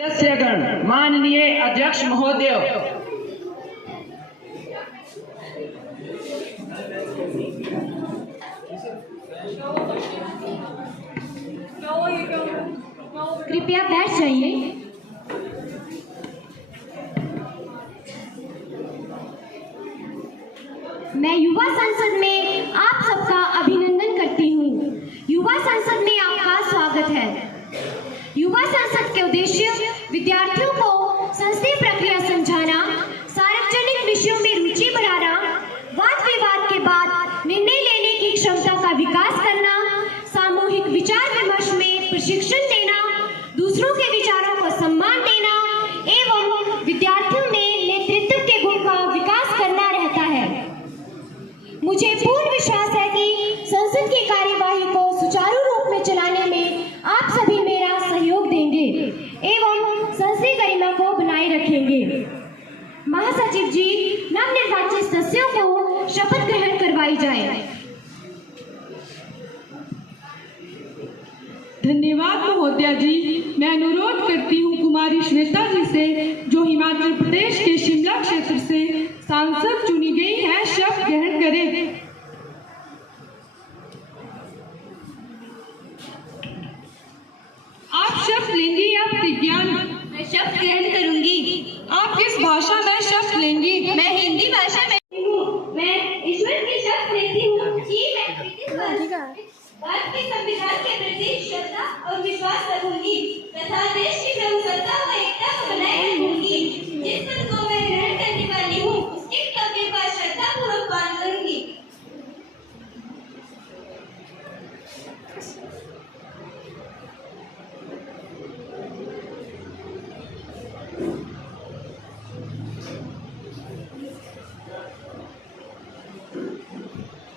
सदस्यगण, माननीय अध्यक्ष महोदय, कृपया बैठ जाइए। मैं युवा संसद में आप सबका अभिनंदन करती हूँ। युवा संसद में आपका स्वागत है। युवा संसद के उद्देश्य विद्यार्थियों को संसदीय प्रक्रिया समझाना, सार्वजनिक विषयों में रुचि बढ़ाना, वाद विवाद के बाद निर्णय लेने की क्षमता का विकास करना, सामूहिक विचार विमर्श में प्रशिक्षण देना, दूसरों के विचारों को सम्मान देना एवं विद्यार्थियों में नेतृत्व के गुण का विकास करना रहता है। मुझे पूर्ण विश्वास है कि संसद की कार्यवाही को सुचारू रूप में चलाने में आप सभी मेरा सहयोग देंगे एवं संसदीय गरिमा को बनाए रखेंगे। महासचिव जी, नवनिर्वाचित सदस्यों को शपथ ग्रहण करवाई जाए। धन्यवाद महोदया जी। मैं अनुरोध करती हूँ कुमारी श्वेता जी से, जो हिमाचल प्रदेश के शिमला क्षेत्र से सांसद चुनी गई है, शपथ ग्रहण करें। आप शपथ लेंगी या प्रतिज्ञा? मैं शपथ ग्रहण करूंगी। आप किस भाषा में शपथ लेंगी? मैं हिंदी भाषा में हूँ। मैं ईश्वर की शपथ लेती हूँ कि मैं भारत के संविधान के प्रति श्रद्धा और विश्वास रखूंगी तथा देश की प्रभुसत्ता व एकता को बनाए रखूंगी। जिस पद को मैं ग्रहण करने वाली हूँ, उसके कर्तव्य का श्रद्धापूर्वक पालन करूंगी।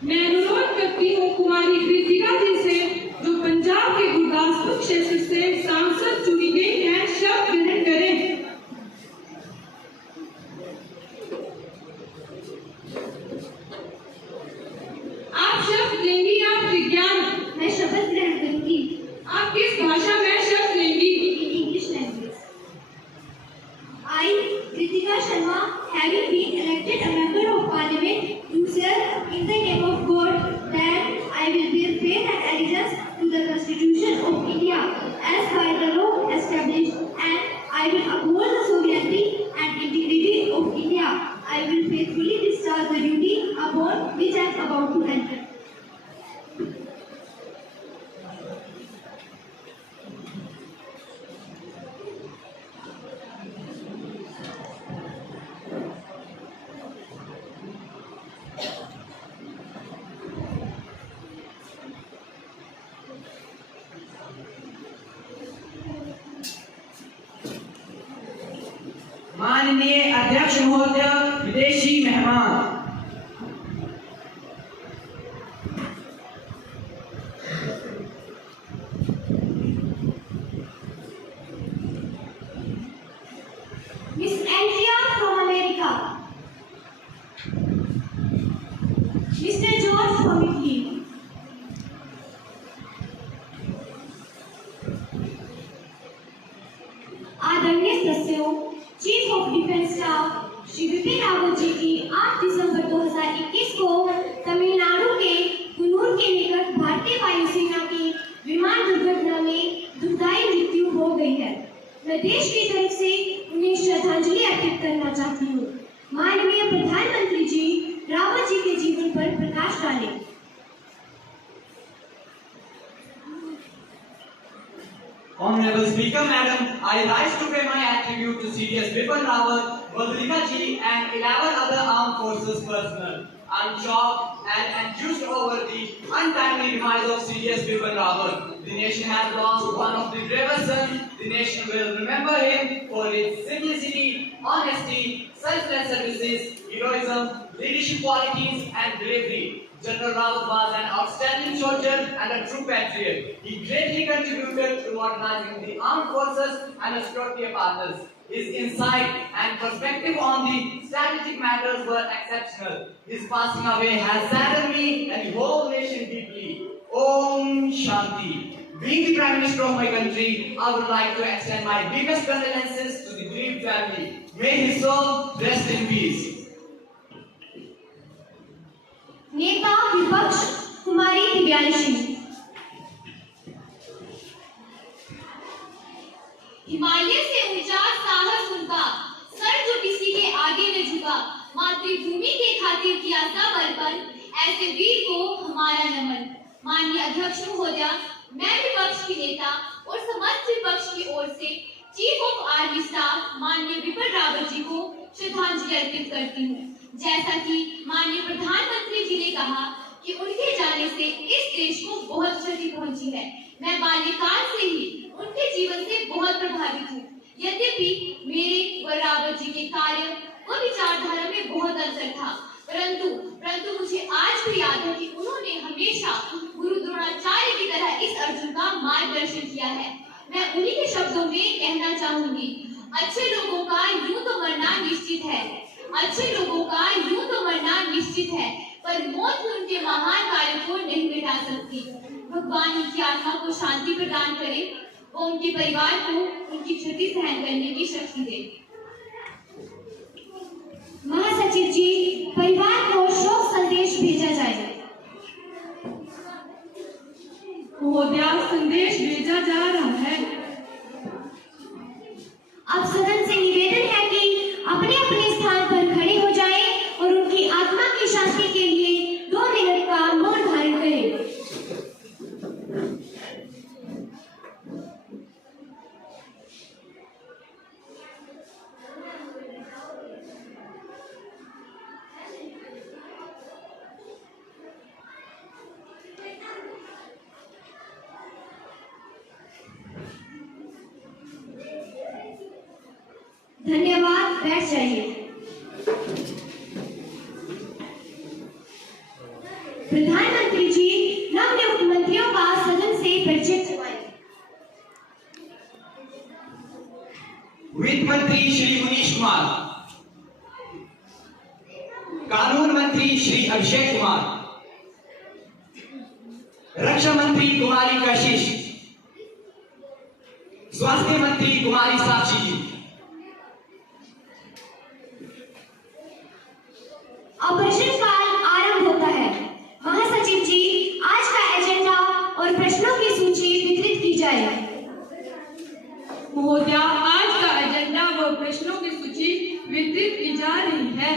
मैं अनुरोध करती हूँ कुमारी कृतिका जी से, जो पंजाब के गुरदासपुर क्षेत्र से सांसद चुनी गई है, शपथ ग्रहण करें। आप शपथ लेंगी या प्रतिज्ञा? मैं शपथ ग्रहण करूंगी। आप किस भाषा में शपथ लेंगी? English language. I, Kritika Sharma, having been elected a member of Parliament, do swear in the name of God that I will bear faith and allegiance to the Constitution of India as by the law established, and I will uphold the sovereignty and integrity of India. I will faithfully discharge the duty upon which I am about to enter. माननीय अध्यक्ष महोदय, विदेशी मेहमान, Miss Andrea from America. Mr. George from Italy. आदरणीय सदस्यों, chief of defence staff Shri Vipin Rawat ji की 8 दिसंबर 2021 को तमिलनाडु के कुन्नूर के निकट भारतीय वायुसेना की विमान दुर्घटना में दुखदायी मृत्यु हो गई है। मैं देश की तरफ से उन्हें श्रद्धांजलि अर्पित करना चाहती हूँ। माननीय प्रधानमंत्री जी, रावत जी के जीवन पर प्रकाश डालें। Honorable Speaker, Madam, I rise to pay my tribute to CDS Bipin Rawat, Valdrika Ji and 11 other armed forces personnel. I'm shocked and enthused over the untimely demise of CDS Bipin Rawat. The nation has lost one of the bravest sons. The nation will remember him for his simplicity, honesty, selfless services, heroism, leadership qualities and bravery. General Rawat was an outstanding soldier and a true patriot. He greatly contributed to modernizing the armed forces and security apparatus. His insight and perspective on the strategic matters were exceptional. His passing away has saddened me and the whole nation deeply. Om Shanti. Being the Prime Minister of my country, I would like to extend my deepest condolences to the bereaved family. May his soul rest in peace. नेता विपक्ष कुमारी दिव्यांशी। हिमालय से ऊंचा साहस उनका, sir जो किसी के आगे न झुका, मातृभूमि के खातिर किया समर्पण, ऐसे वीर को हमारा नमन। माननीय अध्यक्ष महोदय, मैं विपक्ष की नेता और समस्त विपक्ष की ओर से चीफ ऑफ आर्मी स्टाफ माननीय बिपिन रावत जी को श्रद्धांजलि अर्पित करती हूँ। जैसा कि माननीय प्रधानमंत्री जी ने कहा कि उनके जाने से इस देश को बहुत क्षति पहुंची है। मैं बाल्यकाल से ही उनके जीवन से बहुत प्रभावित हूँ। यद्यपि मेरे व रावत जी के कार्य व विचारधारा में बहुत अंतर था, परंतु मुझे आज भी याद है कि उन्होंने हमेशा गुरु द्रोणाचार्य की तरह इस अर्जुन का मार्गदर्शन किया है। मैं उन्हीं के शब्दों में कहना चाहूंगी, अच्छे लोगों का यूं तो मरना निश्चित है, अच्छे लोगों का यूं तो मरना निश्चित है, पर मौत भी उनके महान कार्य को नहीं मिटा सकती। भगवान उनकी आत्मा को शांति प्रदान करे और उनके परिवार को उनकी क्षति सहन करने की शक्ति दे। महासचिव जी, परिवार को शोक संदेश भेजा जाए। महोदया, संदेश भेजा जा रहा है। अब सदन से निवेदन है कि अपने अपने स्थान पर खड़े हो जाएं और उनकी आत्मा की शांति के लिए 2 मिनट का मौन धारण करें। धन्यवाद, बैठ जाइए। प्रधानमंत्री जी नवनियुक्त मंत्रियों का सदन से परिचय करवाएं। वित्त मंत्री श्री मनीष कुमार, कानून मंत्री श्री अभिषेक कुमार, रक्षा मंत्री कुमारी कशिश, स्वास्थ्य मंत्री कुमारी साक्षी जी। अब प्रश्नकाल आरंभ होता है। महासचिव जी, आज का एजेंडा और प्रश्नों की सूची वितरित की जाए। महोदया, आज का एजेंडा व प्रश्नों की सूची वितरित की जा रही है।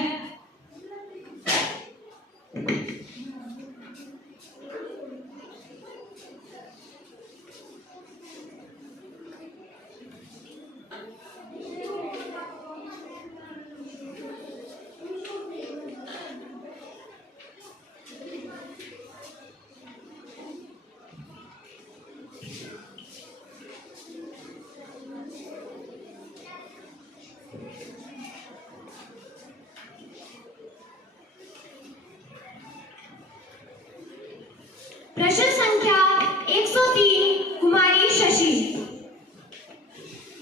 प्रश्न संख्या 103 कुमारी शशि।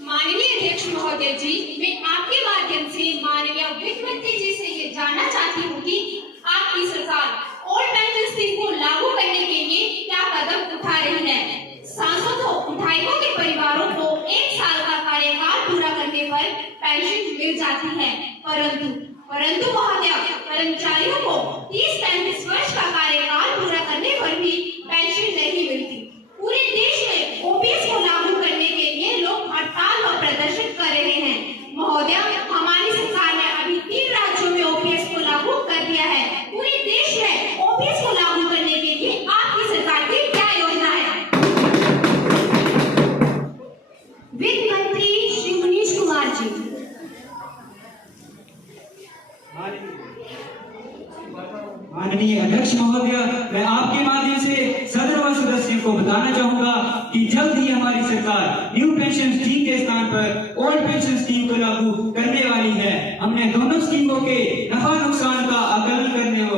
माननीय अध्यक्ष महोदय जी, मैं आपके माध्यम से माननीय वित्त मंत्री जी से ये जानना चाहती हूँ कि आपकी सरकार ओल्ड पेंशन स्कीम को लागू करने के लिए क्या कदम उठा रही है। सांसदों विधायकों के परिवारों को 1 साल का कार्यकाल पूरा करने पर पेंशन मिल जाती है, परंतु महोदय, कर्मचारियों को 30-35 वर्ष का कार्यकाल पूरा करने पर भी पेंशन नहीं मिलती। पूरे देश में ओपीएस को लागू करने के लिए लोग हड़ताल और प्रदर्शन कर रहे हैं। महोदय, हमारी सरकार ने अभी 3 राज्यों में ओपीएस को लागू कर दिया है। पूरे देश में ओपीएस को लागू करने के लिए आपकी सरकार की क्या योजना है? वित्त मंत्री श्री मनीष कुमार जी। माननीय अध्यक्ष महोदय, मैं आपके माध्यम से सदन व सदस्यों को बताना चाहूंगा कि जल्द ही हमारी सरकार न्यू पेंशन स्कीम के स्थान पर ओल्ड पेंशन स्कीम को लागू करने वाली है। हमने दोनों स्कीमों के नफा नुकसान का आकलन करने व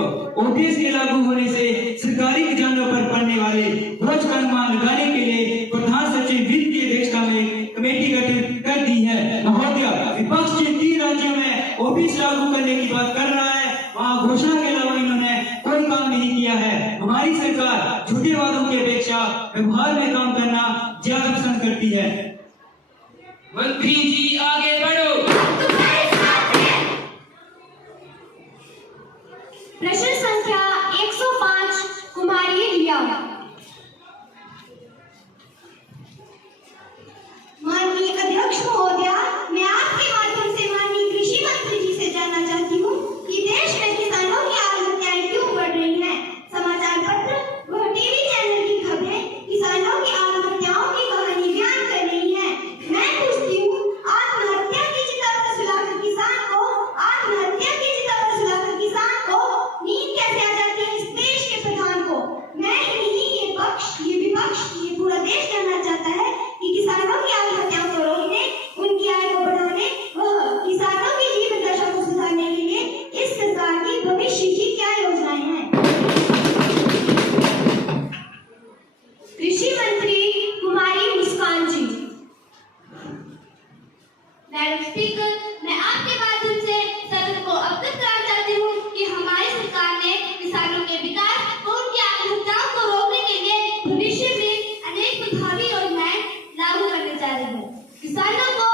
ओपीएस के लागू होने से सरकारी खजानों पर पड़ने वाले बोझ का अनुमान लगाने के लिए प्रधान सचिव वित्त की अध्यक्षता में कमेटी गठित कर दी है। महोदय, विपक्ष जिन 3 राज्यों में ओपीएस लागू करने की बात कर रहा है, वहाँ घोषणा के अलावा इन्होंने कोई काम नहीं किया है। हमारी सरकार झूठे वादों की अपेक्षा व्यवहार में काम करना जी आगे बढ़ो। प्रश्न संख्या 105 कुमारी रिया। माननीय अध्यक्ष महोदय, मैं आपके माध्यम से माननीय कृषि मंत्री जी से जानना चाहती हूँ कि देश में किसानों की आत्महत्याएं क्यों बढ़ रही हैं। समाचार पत्र व टीवी चैनल की खबरें किसानों की आत्महत्याओं की कहानी बयान कर रही हैं। मैं पूछती हूँ, आत्महत्या की चिता पर सुलाकर किसान को नींद कैसे आ जाती है इस देश के प्रधान को। मैं ही नहीं, ये पक्ष, ये विपक्ष, ये पूरा देश जानना चाहता है कि किसानों की आत्महत्याओं को रोकने, उनकी आय को बढ़ाने व किसानों की जीवन दशा को सुधारने के लिए इस सरकार की भविष्य की क्या योजनाएं हैं। कृषि मंत्री कुमारी मुस्कान जी। मैडम स्पीकर, मैं आपके माध्यम से सदन को अवगत कराना चाहती हूँ कि हमारी सरकार ने किसानों के विकास और उनकी आत्महत्याओं को रोकने के लिए भविष्य में अनेक प्रभावी योजनाएं लागू करने जा रही है। किसानों को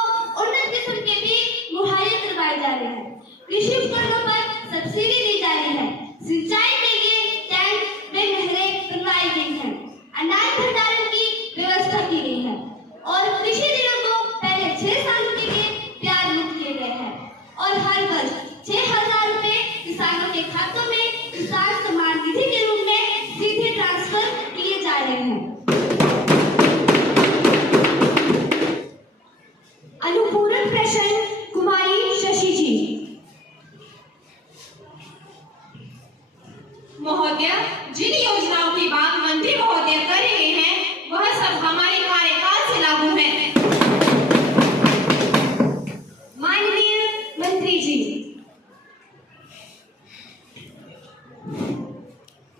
उन्नत किस्म के बीज मुहैया करवाए जा रहे हैं। कृषि उपकरणों पर सब्सिडी दी जा रही है। सिंचाई के लिए टैंक व नहरें बनवाई गई हैं। अनाज भंडारण की व्यवस्था की गई है और कृषि ऋणों को पहले 6 साल के लिए ब्याज मुक्त किए गए हैं और हर वर्ष 6,000 रुपए किसानों के खातों में किसान सम्मान निधि के रूप में सीधे ट्रांसफर किए जा रहे हैं। अनुपूरक प्रश्न कुमारी शशि जी। महोदय, जिन योजनाओं की बात मंत्री महोदय कर रहे हैं वह सब हमारे कार्यकाल से लागू है। माननीय मंत्री जी।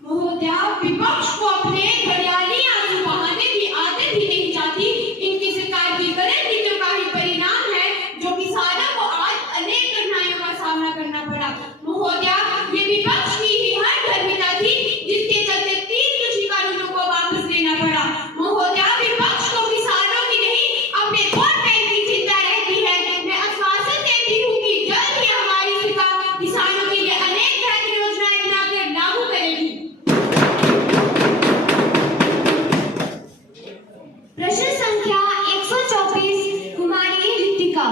महोदया, विपक्ष को अपने घड़ियाली आंसू बहाने की आदत ही नहीं चाहती। इनकी सरकार की गलत नीतियों का ही परिणाम है जो किसानों को आज अनेक कठिनाइयों का सामना करना पड़ा। महोदया, ये विपक्ष की ही हर धर्मिता थी जिसके चलते 3 कृषि कानूनों को वापस लेना पड़ा। महोदया, विपक्ष को किसानों की नहीं अपने वोट बैंक की चिंता रहती है। मैं आश्वासन देती हूँ कि जल्द ही हमारी सरकार किसानों के लिए अनेक बेहतर योजनाएं बनाकर लागू करेगी। प्रश्न संख्या 124 कुमारी रितिका।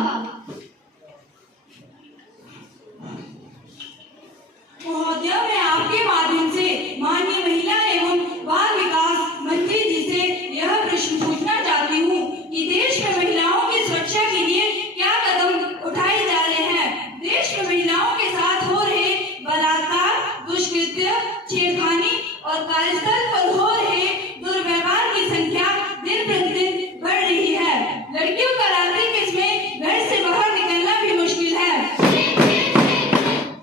महोदय, मैं आपके माध्यम से माननीय महिला एवं बाल विकास मंत्री जी से यह प्रश्न पूछना चाहती हूँ कि देश में महिलाओं की सुरक्षा के लिए क्या कदम उठाए जा रहे हैं। देश में महिलाओं के साथ हो रहे बलात्कार, दुष्कृत्य, छेड़खानी और कार्यस्थल पर हो रहे दुर्व्यवहार की संख्या दिन प्रतिदिन बढ़ रही है। लड़कियों का रात्रि किस्में घर से बाहर निकलना भी मुश्किल है।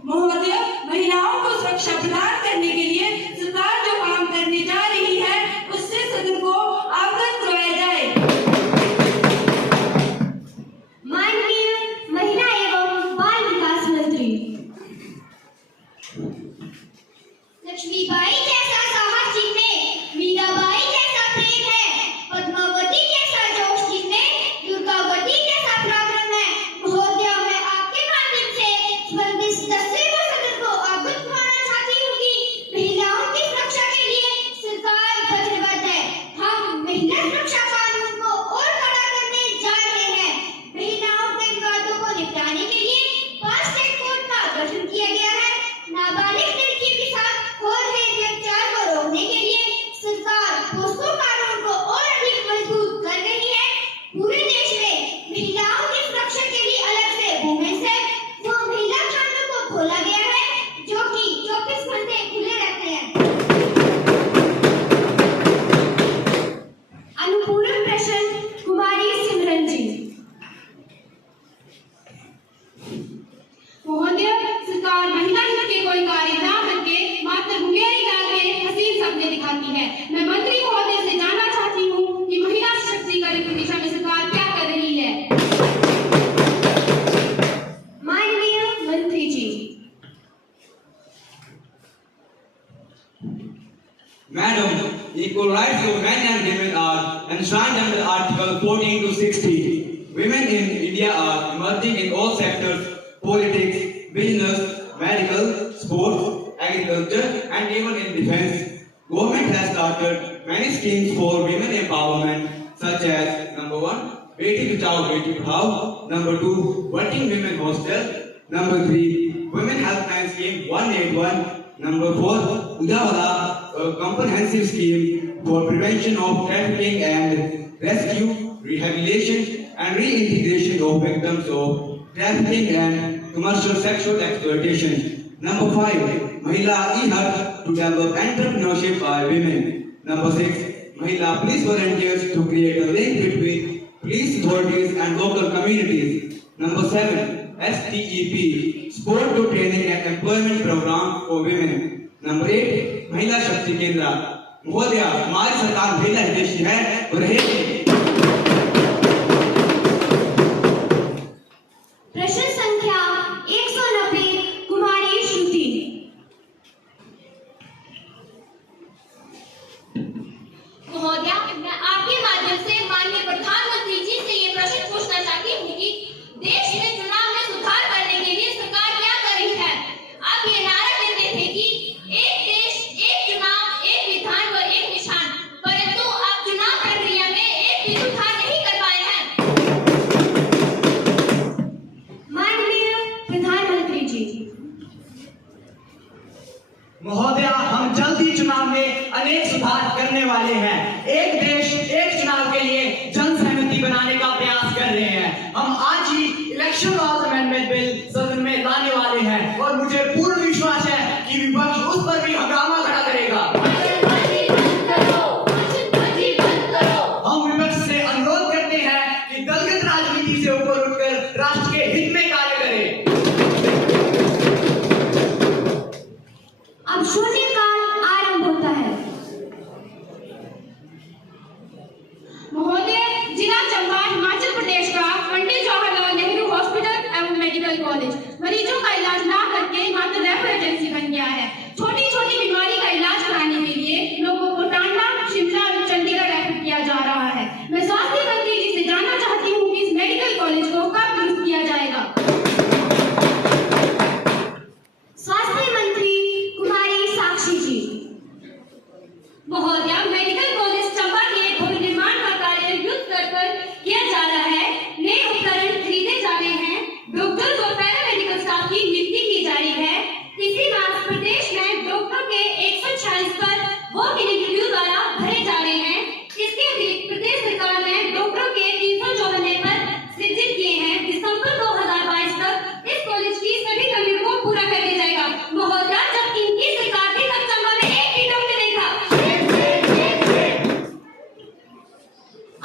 महोदय, महिलाओं को सुरक्षा प्रदान करने के लिए सरकार जो काम करने जा रही है उससे सदन को अवगत कराया जाए। माननीय महिला एवं बाल विकास मंत्री। लक्ष्मीबाई जैसा साहस जिनमें, मीराबाई जैसा प्रेम है, पद्मावती जैसा जोश जिनमें, दुर्गावती जैसा पराक्रम है। महोदय, मैं आपके माध्यम से संबंधित सदस्यों व सदन को अवगत कराना चाहती हूँ कि महिलाओं की सुरक्षा के लिए सरकार वचनबद्ध है। हम महिला सुरक्षा कानून को और कड़ा करने जा रहे हैं। महिलाओं के विवादों को निपटाने के लिए फास्ट ट्रैक कोर्ट का गठन किया गया है। नाबालिग लड़की के साथ हो रहे अत्याचार को रोकने के लिए सरकार पोस्को कानून को और अधिक मजबूत कर रही है। पूरे देश में महिलाओं की सुरक्षा के लिए अलग से वुमेन्स एक्ट व महिला थानों को खोला गया है जो कि 24 घंटे खुले रहते हैं। अनुपूरक प्रश्न कुमारी सिमरन जी। महोदय, सरकार महिला हित के कोई कार्य न करके मात्र मुंगेरी गाल में हसीन सपने दिखाती है। मैं मंत्री महोदय से जानना चाहती हूँ कि महिला सशक्तिकरण की दिशा में सरकार क्या कर रही है। माननीय मंत्री जी। Madam, equal rights of men and women are enshrined under Article 14 to 60, Women in India are emerging in all sectors: politics, business, medical, sports, agriculture, and even in defense. Government has started many schemes for women empowerment, such as number 1, Beti Bachao Beti Padhao; number 2, Working Women Hostel; number 3, Women Helpline Scheme 181; number 4, Ujjwala, a comprehensive scheme for prevention of trafficking and rescue, rehabilitation, and reintegration of victims of trafficking and commercial sexual exploitation. Number 5, Mahila E-Hut to develop entrepreneurship by women. Number 6, Mahila police volunteers to create a link between police authorities and local communities. Number 7, STEP, Sport to Training and Employment Program for Women. Number 8, Mahila Shakti Kendra. महोदय, हमारी सरकार महिला हितैषी है और रहेगी। प्रश्न संख्या 190 कुमारी श्रुति। महोदया, मैं आपके माध्यम से माननीय प्रधानमंत्री जी से ये प्रश्न पूछना चाहती हूँ कि देश में चुनाव में सुधार करने के लिए सरकार क्या कर रही है? आप ये नारा देते थे कि एक देश, एक चुनाव, एक विधान व एक निशान, परंतु आप चुनाव प्रक्रिया में एक भी सुधार नहीं कर पाए हैं। माननीय प्रधानमंत्री जी। महोदय, हम जल्द ही चुनाव में अनेक सुधार करने वाले हैं। एक देश एक चुनाव के लिए जन सहमति बनाने का प्रयास कर रहे हैं। हम आज ही इलेक्शन लॉज अमेंडमेंट बिल सदन में लाने वाले हैं और मुझे पूर्ण विश्वास है कि विपक्ष उस पर भी हंगामा खड़ा करेगा। हम विपक्ष से अनुरोध करते हैं कि दलगत राजनीति से ऊपर उठकर राष्ट्र के हित में कार्य करें। अब शून्यकाल आरंभ होता है। महोदय, जिला चंबा हिमाचल प्रदेश का पंडित जवाहरलाल नेहरू हॉस्पिटल एवं मेडिकल कॉलेज मरीजों का इलाज ना करके मात्र रेफर एजेंसी बन गया है। छोटी छोटी बीमारी का इलाज कराने के लिए लोगों को टांडा, शिमला और चंडीगढ़ रेफर किया जा रहा है। मैं स्वास्थ्य मंत्री जी से जानना चाहती हूँ कि इस मेडिकल कॉलेज को कब दुरुस्त किया जाएगा? स्वास्थ्य मंत्री कुमारी साक्षी जी। महोदया, मेडिकल कॉलेज चंबा के भवन निर्माण का कार्य युद्ध स्तर पर किया जा रहा है। नए उपकरण खरीदे जा रहे हैं। डॉक्टर्स और पैरामेडिकल स्टाफ की नियुक्ति की जा रही है। इसी मास प्रदेश में डॉक्टर के 146 पद वॉक इन इंटरव्यू द्वारा भरे जा रहे हैं। इसके अतिरिक्त प्रदेश सरकार ने डॉक्टरों के 354 नए पद सृजित किए हैं। दिसंबर 2022 तक इस कॉलेज की सभी कमियों को पूरा कर दिया जाएगा। महोदया, जब इनकी सरकार थी तब चंबा में एक भी डॉक्टर नहीं था।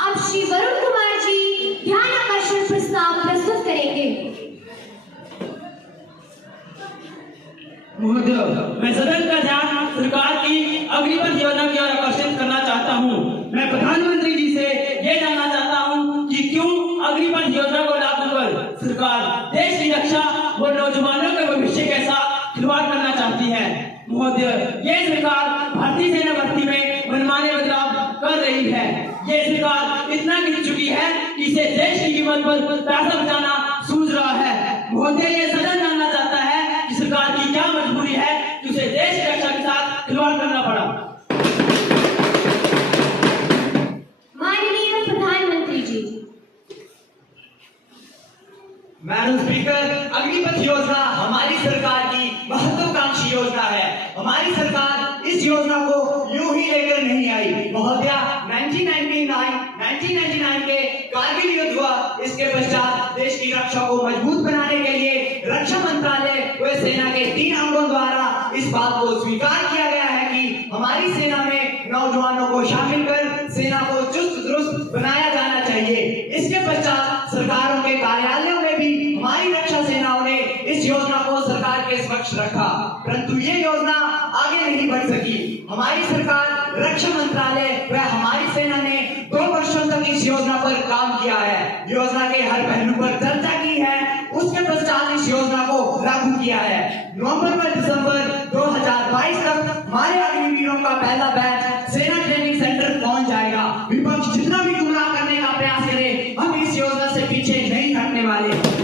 अब श्री वरुण कुमार जी ध्यान आकर्षण प्रस्ताव प्रस्तुत करेंगे। महोदय, मैं सदन का ध्यान सरकार की अग्निपथ योजना की ओर आकर्षित करना चाहता हूं। मैं प्रधानमंत्री जी से ये जानना चाहता हूं कि क्यों अग्निपथ योजना को लागू कर सरकार देश की रक्षा व नौजवानों के भविष्य के साथ खिलवाड़ करना चाहती है। महोदय, ये सरकार भारतीय सेना भर्ती में मनमाने बदलाव कर रही है। ये सरकार इतना गिर चुकी है कि इसे देश की कीमत पर पैसा बचाना सूझ रहा है। महोदय, ये सदन जानना चाहता है कि सरकार की क्या मजबूरी है कि उसे देश की रक्षा के साथ खिलवाड़ करना पड़ा। माननीय प्रधानमंत्री जी। मैडम स्पीकर, अग्निपथ योजना हमारी सरकार की महत्वाकांक्षी योजना है। हमारी सरकार इस योजना को यूं ही लेकर नहीं आई। महोदया, 1999 के कारगिल युद्ध हुआ। इसके पश्चात देश की रक्षा को मजबूत बनाने के लिए रक्षा मंत्रालय व सेना के 3 अंगों द्वारा इस बात को स्वीकार किया गया है कि हमारी सेना में नौजवानों को शामिल कर सेना को चुस्त दुरुस्त बनाया जाना चाहिए। इसके पश्चात सरकारों के कार्यालयों में भी हमारी रक्षा सेनाओं ने इस योजना को सरकार के समक्ष रखा, परंतु ये योजना आगे नहीं बढ़ सकी। हमारी सरकार, रक्षा मंत्रालय व हमारी सेना ने 2 वर्षों तक इस योजना पर काम किया है। योजना के हर पहलू पर चर्चा की है। उसके पश्चात इस योजना को लागू किया है। नवंबर व दिसंबर 2022 तक हमारे अग्निवीरों का पहला बैच सेना ट्रेनिंग सेंटर पहुंच जाएगा। विपक्ष जितना भी गुमराह करने का प्रयास करे, हम इस योजना से पीछे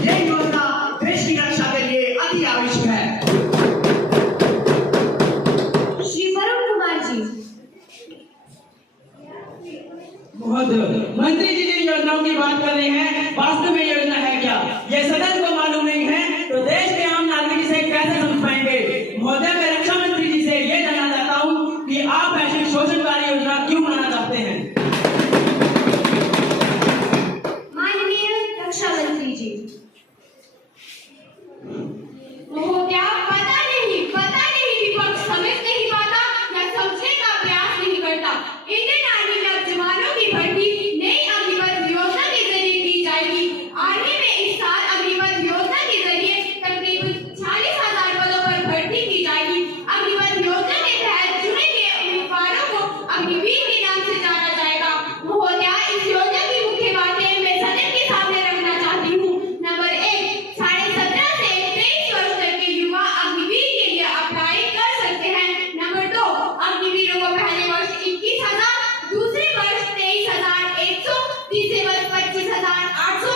ये योजना देश की रक्षा के लिए अति आवश्यक है। श्री वरुण कुमार जी। मंत्री जी जिन योजनाओं की बात कर रहे हैं, वास्तव में योजना है क्या, ये सदन को मालूम नहीं है, तो देश के आम नागरिक इसे कैसे समझ पाएंगे। महोदय, मैं रक्षा मंत्री जी से ये जानना चाहता हूँ कि आप ऐसी शोषणकारी योजना क्यों बनाना चाहते हैं। माननीय रक्षा मंत्री जी। महोदया, पता नहीं विपक्ष समझ नहीं पाता या समझने का प्रयास नहीं करता। इंडियन आर्मी में अब जवानों की भर्ती नई अग्निपथ योजना के जरिए की जाएगी। आर्मी में इस साल अग्निपथ योजना के जरिए तकरीबन 40,000 पदों पर भर्ती की जाएगी। अग्निपथ योजना के तहत चुने गए उम्मीदवारों को अग्निवीर के नाम से जाना जाएगा। महोदया, इस योजना की मुख्य बातें मैं सदन के सामने रखना चाहती हूँ। नंबर 1, 17.5 से 23 वर्ष तक के युवा अग्निवीर के लिए अप्लाई कर सकते हैं। नंबर 2, अग्निवीरों को पहले वर्ष 21,000, दूसरे वर्ष 23,100, तीसरे वर्ष 25,800,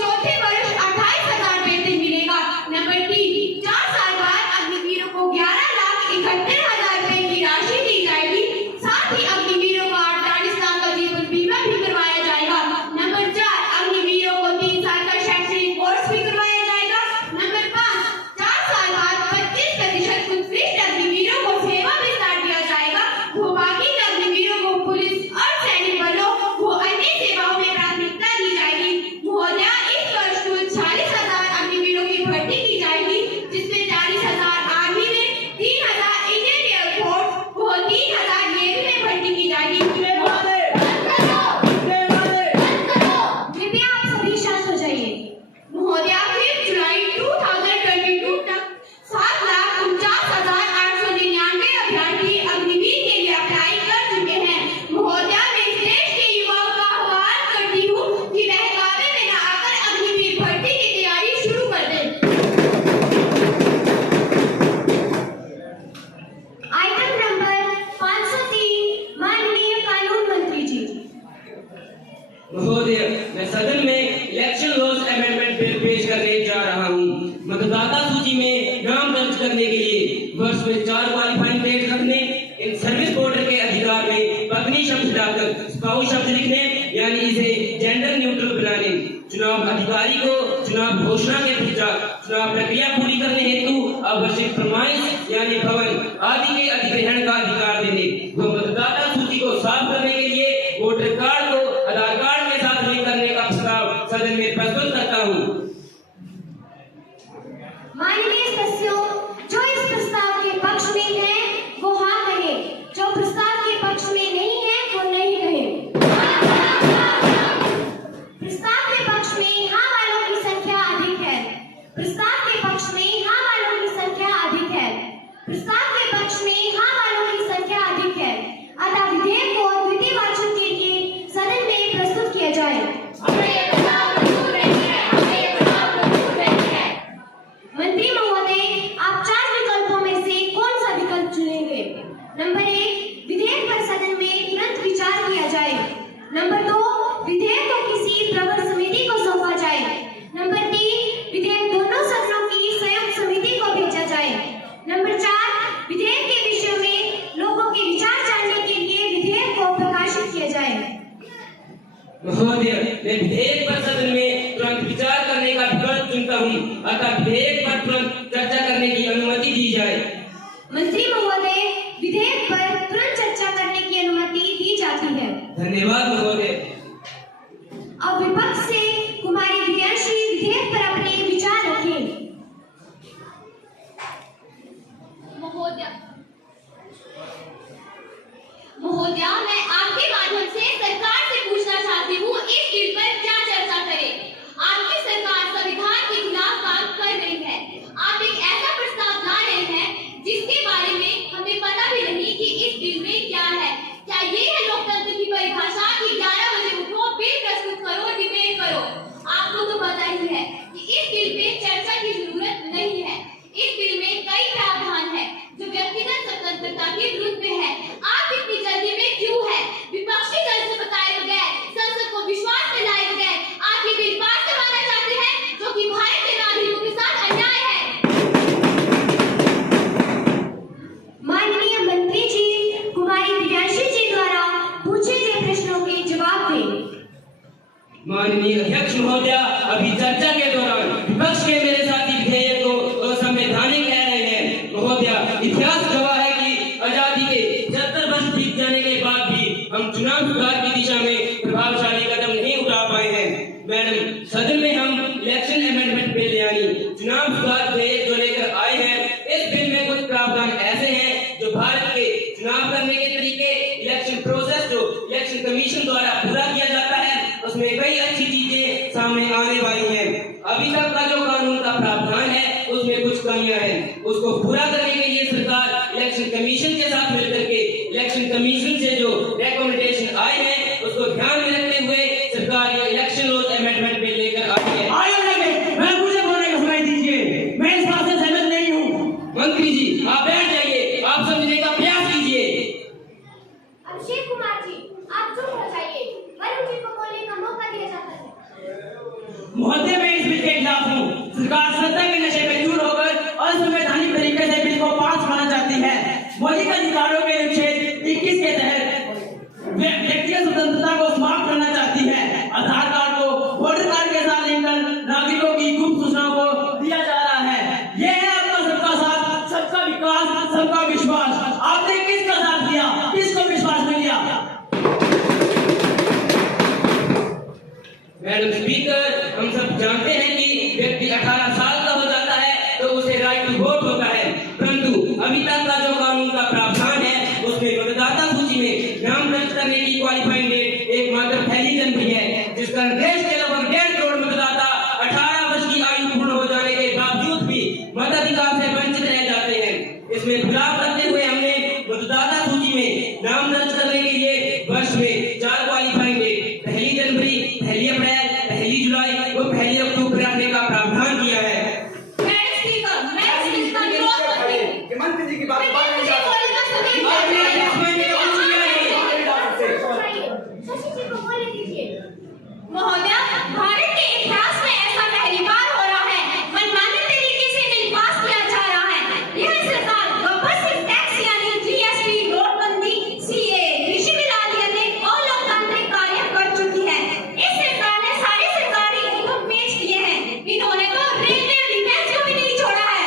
चौथे वर्ष 28,000 वेतन मिलेगा। नंबर 3, 4 साल बाद अग्निवीरों को 11,71,000 रुपए की राशि दी जाएगी। साथ ही अग्निवीरों को 48 साल का जीवन बीमा भी करवाया जाएगा। नंबर 4, अग्निवीरों को 3 साल का शैक्षणिक कोर्स भी करवाया जाएगा। नंबर 5, 4 साल बाद 25% उत्कृष्ट अग्निवीरों को सेवा विस्तार दिया जाएगा। वो बाकी के अग्निवीरों को पुलिस और सैनिक बलों वो अन्य सेवाओं में प्राथमिकता दी जाएगी। महोदया, इस वर्ष कुल 40,000 अग्निवीरों की भर्ती की जाएगी, जिसमें 40,000 आर्मी में, 3,000 इंडियन एयरफोर्स व 3,000 नेवी में भर्ती की जाएगी। कृपया आप सभी शांत हो जाइए। महोदया, 5 जुलाई 2022 तक 7,49,899 अभ्यर्थी अग्निवीर के लिए अप्लाई कर चुके हैं। महोदया, मैं इस देश के युवाओं का आह्वान करती हूँ कि बहकावे में न आकर अग्निवीर भर्ती की तैयारी शुरू कर दें। आइटम नंबर 503, माननीय कानून मंत्री जी। महोदय, मैं सदन में इलेक्शन लॉज अमेंडमेंट बिल पेश करने जा रहा हूँ। मतदाता सूची में नाम दर्ज करने के लिए वर्ष में 4 क्वालिफाइंग डेट रखने, इन सर्विस वोटर के अधिकार में पत्नी शब्द डालकर स्पाउस शब्द लिखने, यानी इसे जेंडर न्यूट्रल बनाने, चुनाव अधिकारी को चुनाव घोषणा के पश्चात चुनाव प्रक्रिया पूरी करने हेतु आवश्यक फरमाइश यानी भवन आदि के अधिग्रहण का अधिकार देने व मतदाता सूची को साफ करने के लिए वोटर कार्ड को आधार कार्ड के साथ लिंक करने का प्रस्ताव सदन में प्रस्तुत करता हूँ। माननीय सदस्यों, जो इस प्रस्ताव के पक्ष में है वो हाँ कहे, जो प्रस्ताव के पक्ष में नहीं है वो नहीं कहे। प्रस्ताव के पक्ष में हाँ वालों की संख्या अधिक है। प्रस्ताव के पक्ष में हाँ वालों की संख्या अधिक है। प्रस्ताव के पक्ष में हाँ वालों की संख्या अधिक है। अतः विधेयक को द्वितीय वाचन के लिए सदन में प्रस्तुत किया जाए। मंत्री महोदय, आप 4 विकल्पों में से कौन सा विकल्प चुनेंगे? नंबर 1, विधेयक पर सदन में तुरंत विचार किया जाए। नंबर 2, विधेयक को किसी प्रवर समिति को सौंपा जाए। नंबर 3, विधेयक दोनों सदनों की संयुक्त समिति को भेजा जाए। नंबर 4, विधेयक के विषय में लोगों के विचार जानने के लिए विधेयक को प्रकाशित किया जाए। महोदय, मैं विधेयक पर सदन में तुरंत विचार करने का विकल्प चुनता हूँ, अतः विधेयक पर तुरंत चर्चा करने की अनुमति दी जाए। मंत्री महोदय, विधेयक पर तुरंत चर्चा करने की अनुमति दी जाती है। धन्यवाद महोदय। अब विपक्ष से कुमारी विद्याश्री विधेयक पर अपने विचार रखें। महोदया, मैं आपके माध्यम से सरकार से पूछना चाहती हूँ, इस बिल पर क्या चर्चा करें। आपकी सरकार संविधान के खिलाफ काम कर रही है। आप एक ऐसा प्रस्ताव ला रहे हैं जिसके बारे में हमें पता भी नहीं कि इस बिल में क्या है। क्या ये है लोकतंत्र की परिभाषा कि क्या चर्चा के दौरान विपक्ष के मेरे साथी विधेयक को असंवैधानिक कह रहे हैं। महोदया, इतिहास गवाह है कि आजादी के 70 वर्ष बीत जाने के बाद भी हम चुनाव सुधार की दिशा में प्रभावशाली कदम नहीं उठा पाए हैं। मैडम, सदन में हम इलेक्शन अमेंडमेंट बिल यानी चुनाव सुधार विधेयक जो लेकर आए हैं, इस बिल में कुछ प्रावधान ऐसे हैं जो भारत के चुनाव करने के तरीके, इलेक्शन प्रोसेस जो इलेक्शन कमीशन द्वारा पूरा किया जाता है, उसमें कई अच्छी चीजें सामने आने वाली हैं। अभी तक का जो कानून का प्रावधान है उसमें कुछ कमियां हैं, उसको पूरा करने के लिए सरकार इलेक्शन कमीशन के साथ मिलकर के इलेक्शन कमीशन से जो रिकमेंडेशन आए हैं उसको ध्यान में रखते हुए सरकार ये इलेक्शन लॉज अमेंडमेंट बिल लेकर आई है। मैं मुझे बोलने का सुनाई दीजिए, मैं इस बात से सहमत नहीं हूँ। मंत्री जी, आप बैठ जाइए, आप समझने का प्रयास कीजिए। अभिषेक कुमार जी, आप चुप हो जाइए, वरुण जी को बोलने का मौका दिया जाता है। महोदय, मैं इस बिल के खिलाफ हूँ। सरकार सत्ता के नशे में चूर होकर असंवैधानिक तरीके से बिल को पास करना चाहती है। मौलिक अधिकारों के अनुच्छेद 21 के तहत व्यक्तिगत स्वतंत्रता को समाप्त करना चाहती है। आधार कार्ड को वोटर कार्ड के साथ लिंकर नागरिकों की गुप्त सूचनाओं को दिया जा रहा है। ये है आपका सबका साथ, सबका विकास, सबका विश्वास। आपने किसका साथ दिया, किसको विश्वास में लिया? मैडम स्पीकर, हम सब जानते हैं कि व्यक्ति 18 साल का हो जाता है तो उसे राइट टू वोट होता है, परंतु अभी तक का जो कानून का प्रावधान है उसमें मतदाता सूची में नाम दर्ज करने की क्वालिफाइंग डेट एकमात्र 1 जनवरी है, जिस कारण देश के लगभग 1.5 करोड़ मतदाता 18 वर्ष की आयु पूर्ण हो जाने के बावजूद भी मताधिकार से वंचित रह जाते हैं। इसमें खिलाफ करते हुए हमने मतदाता सूची में नाम दर्ज करने के लिए वर्ष में 4 क्वालिफाइंग डेट 1 जनवरी, 1 अप्रैल, 1 जुलाई और 1 अक्टूबर रखने का प्रावधान किया है। मैडम स्पीकर, मैं इस बिल का विरोध करती हूँ। मंत्री जी की बात मुझे बोलने का सुनिए। शशि जी को बोलने दीजिए। महोदया, भारत के इतिहास में ऐसा पहली बार हो रहा है। मनमाने तरीके से बिल पास किया जा रहा है। यह सरकार गब्बर सिंह टैक्स यानी जीएसटी, नोटबंदी, सीए, कृषि बिल आदि अनेक अलोकतांत्रिक कार्य कर चुकी है। इस सरकार ने सारे सरकारी निगम बेच दिए हैं। इन्होंने तो रेलवे और डिफेंस को भी नहीं छोड़ा है।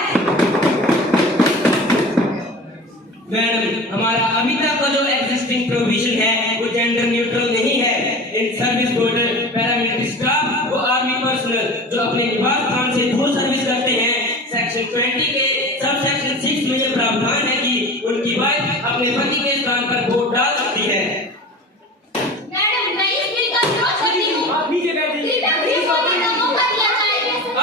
मैडम, हमारा अभी तक का जो एग्जिस्टिंग प्रोविजन है वो जेंडर न्यूट्रल नहीं है। In service voter, paramilitary staff वो आर्मी पर्सनल जो अपने निवास स्थान से दूर सर्विस करते हैं, सेक्शन 20 के सब सेक्शन 6 में ये प्रावधान है कि उनकी वाइफ अपने पति के स्थान पर वोट डाल सकती है। मैडम, मैं इस बिल का विरोध करती हूँ। आप नीचे बैठिए। कृपया मुझे बोलने का मौका दिया जाए।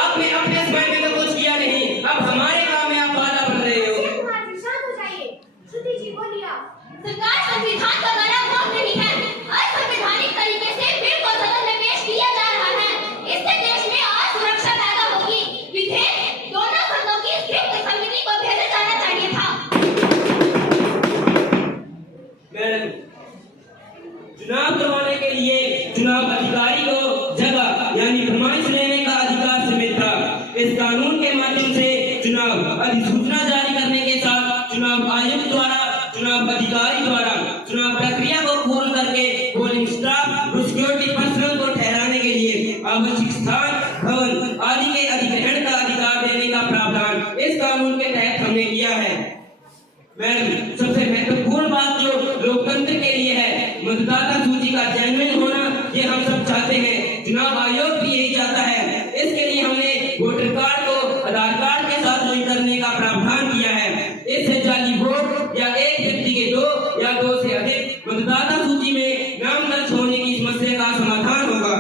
आपने अपने समय में तो कुछ किया नहीं, अब हमारे काम में आप बाधा बन रहे हो। अभिषेक कुमार जी, शांत हो जाइए। श्रुति जी, बोलिए आप। सरकार संविधान का गला घोट रही है। असंवैधानिक तरीके से बिल को सदन में पेश किया जा रहा है। इससे देश में असुरक्षा पैदा होगी। विधेयक दोनों सदनों की संयुक्त समिति को भेजा जाना चाहिए था। मैडम, चुनाव करवाने के लिए चुनाव अधिकारी को जगह यानी फरमाइश लेने का अधिकार सीमित था। इस कानून के माध्यम से चुनाव अधिसूचना जारी करने के साथ चुनाव आयुक्त द्वारा, चुनाव अधिकारी द्वारा चुनाव प्रक्रिया को पूर्ण करके पोलिंग स्टाफ और सिक्योरिटी पर्सनल को ठहराने के लिए आवश्यक स्थान, भवन आदि के अधिग्रहण का अधिकार देने का प्रावधान इस कानून के तहत हमने किया है। मैडम, सबसे महत्वपूर्ण बात जो लोकतंत्र के लिए है, मतदाता सूची का जेन्युइन होना, ये हम सब चाहते हैं। चुनाव आयोग भी यही चाहता है। इसके लिए हमने वोटर कार्ड को आधार कार्ड के साथ लिंक करने का प्रावधान किया है। इससे जाली वोट या एक व्यक्ति के 2 या 2 से अधिक मतदाता सूची में नाम दर्ज होने की समस्या का समाधान होगा।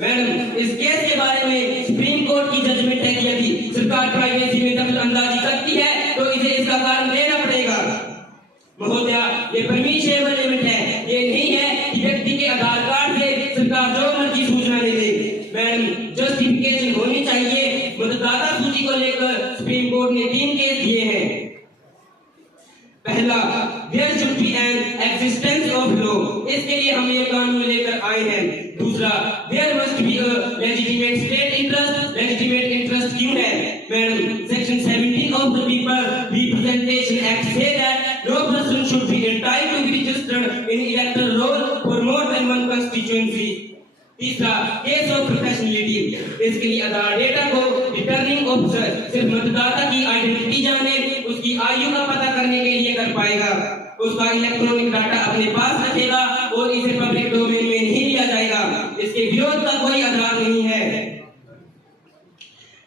मैडम, इस केस के बारे में सुप्रीम कोर्ट की जजमेंट है कि यदि सरकार प्राइवेसी में दखल अंदाजी करती है तो इसे इसका कारण देना पड़ेगा। महोदया, ये परमिशेबल लिमिट है। ये नहीं है कि व्यक्ति के आधार कार्ड से सरकार जो मर्जी सूचना ले दे। मैडम, जस्टिफिकेशन होनी चाहिए। मतदाता सूची को लेकर सुप्रीम कोर्ट ने 3 केस दिए हैं। पहला, there should be an existence of law, इसके लिए हम ये कानून लेकर आए हैं। दूसरा, there must be a legitimate state interest. Legitimate interest क्यों है? Madam, section 17 of the people representation act से that no person should be entitled to be registered in electoral roll for more than one constituency. तीसरा, case of professionality. इसके लिए आधार data को returning officer सिर्फ मतदाता की आइडेंटिटी जानने, उसकी आयु का पता करने के लिए कर पाएगा। उसका इलेक्ट्रॉनिक डाटा अपने पास रखेगा और इसे पब्लिक डोमेन में नहीं लिया जाएगा। इसके विरोध का कोई आधार नहीं है।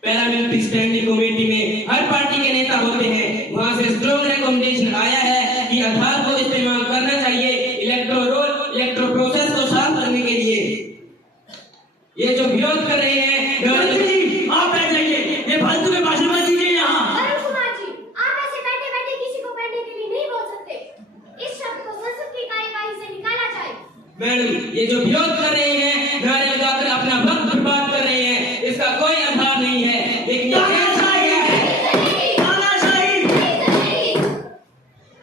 पैरामिलिट्री स्टैंडिंग कमेटी में हर पार्टी के नेता होते हैं, वहां से स्ट्रॉन्ग रिकमेंडेशन आया है कि आधार को इस्तेमाल करना चाहिए इलेक्ट्रो प्रोसेस को साफ करने के लिए। ये जो विरोध कर रहे हैं, आप बैठ जाइए, ये फालतू के भाषण मत दीजिए यहाँ। अरुण कुमार जी, आप ऐसे बैठे बैठे किसी को बैठने के लिए नहीं बोल सकते। इस शब्द को संसद की कार्यवाही से निकाला जाए। मैडम, ये जो विरोध कर रहे हैं, घर लगाकर अपना वक्त बर्बाद कर रहे हैं, इसका कोई आधार नहीं है।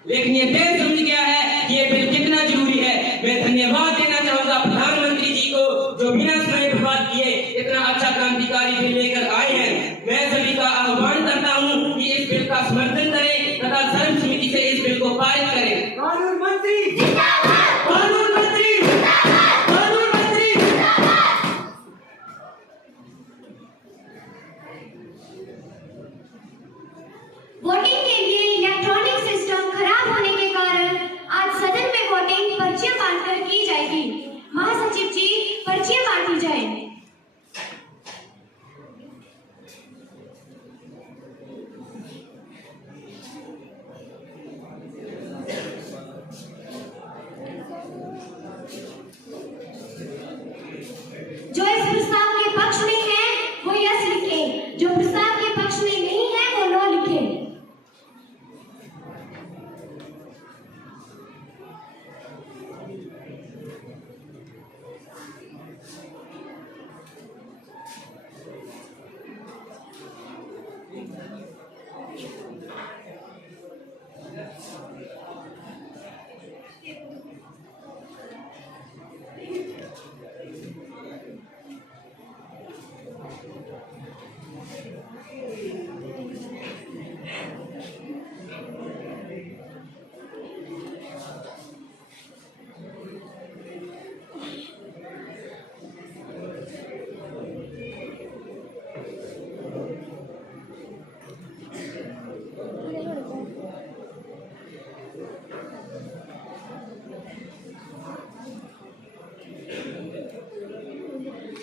लेकिन ये देश समझ गया है कि ये बिल कितना जरूरी है। मैं धन्यवाद देना चाहूंगा प्रधानमंत्री जी को, जो बिना समय बर्बाद किए इतना अच्छा क्रांतिकारी बिल लेकर आए हैं। मैं सभी का आह्वान करता हूं कि इस बिल का समर्थन करें तथा सर्वसम्मति से इस बिल को पारित करें। कानून मंत्री कानून मंत्री, कानून मंत्री। वोटिंग के लिए इलेक्ट्रॉनिक सिस्टम खराब होने के कारण आज सदन में वोटिंग पर्चियां बांटकर की जाएगी। महासचिव जी, पर्चियां बांटी जाए। जो इस प्रस्ताव के पक्ष में है वो यस लिखे, जो प्रस्ताव के पक्ष में नहीं है वो नो लिखे।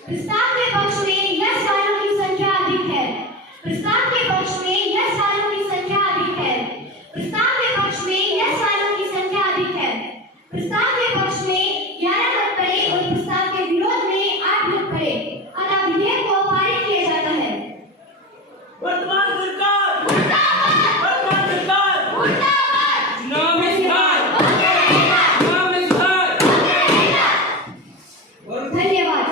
प्रस्ताव के पक्ष में यस वालों की संख्या अधिक है। प्रस्ताव के पक्ष में यस वालों की संख्या अधिक है। प्रस्ताव के पक्ष में यस वालों की संख्या अधिक है। प्रस्ताव के पक्ष में 11 मत पड़े और प्रस्ताव के विरोध में 8 मत पड़े। अतः विधेयक को पारित किया जाता है। वर्तमान सरकार मुर्दाबाद, वर्तमान सरकार मुर्दाबाद, नमस्कार, नमस्कार। धन्यवाद।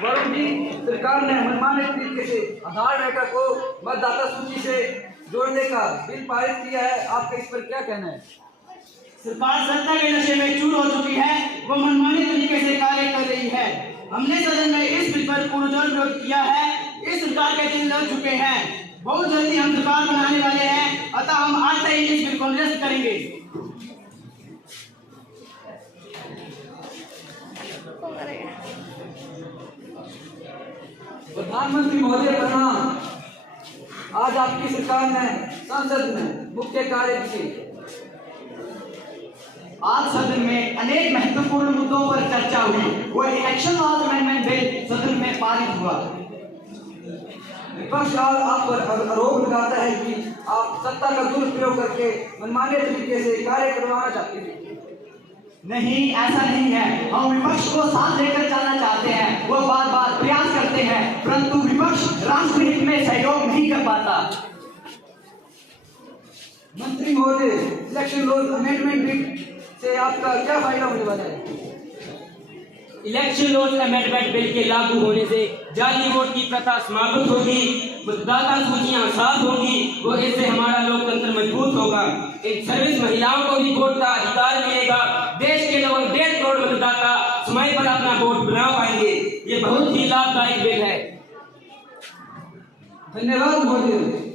वरुण जी, सरकार ने मनमाने तरीके से आधार डेटा को मतदाता सूची से जोड़ने का बिल पारित किया है। आपका इस पर क्या कहना है? सरकार सत्ता के नशे में चूर हो चुकी है, वो मनमाने तरीके से कार्य कर रही है। हमने सदन में इस बिल पर पुरजोर विरोध किया है। इस सरकार के दिन लग चुके हैं। बहुत जल्दी हम सरकार बनाने वाले हैं, अतः हम आज से ही इस बिल को निरस्त करेंगे। प्रधानमंत्री महोदय प्रणाम। आज आपकी सरकार ने संसद में मुख्य कार्य की। आज सदन में अनेक महत्वपूर्ण मुद्दों पर चर्चा हुई। वो इलेक्शन लॉज अमेंडमेंट बिल सदन में पारित हुआ। विपक्ष आप पर आरोप लगाता है कि आप सत्ता का दुरुपयोग करके मनमाने तरीके से कार्य करवाना चाहते हैं। नहीं, ऐसा नहीं है। हम विपक्ष को साथ लेकर चलना चाहते हैं। वो बार बार प्रयास करते हैं, परंतु विपक्ष राष्ट्र हित में सहयोग नहीं कर पाता। मंत्री महोदय, इलेक्शन लॉज अमेंडमेंट बिल से आपका क्या फायदा होने वाला है? इलेक्शन लॉज अमेंडमेंट बिल के लागू होने से जाली वोट की प्रथा समाप्त होगी, मतदाता सूचियां साफ होगी, वो इससे हमारा लोकतंत्र मजबूत होगा। इन सर्विस महिलाओं को भी वोट का अधिकार मिलेगा। देश के लगभग 1.5 करोड़ मतदाता समय पर अपना वोट बना पाएंगे। ये बहुत ही लाभदायक बिल है। धन्यवाद महोदय।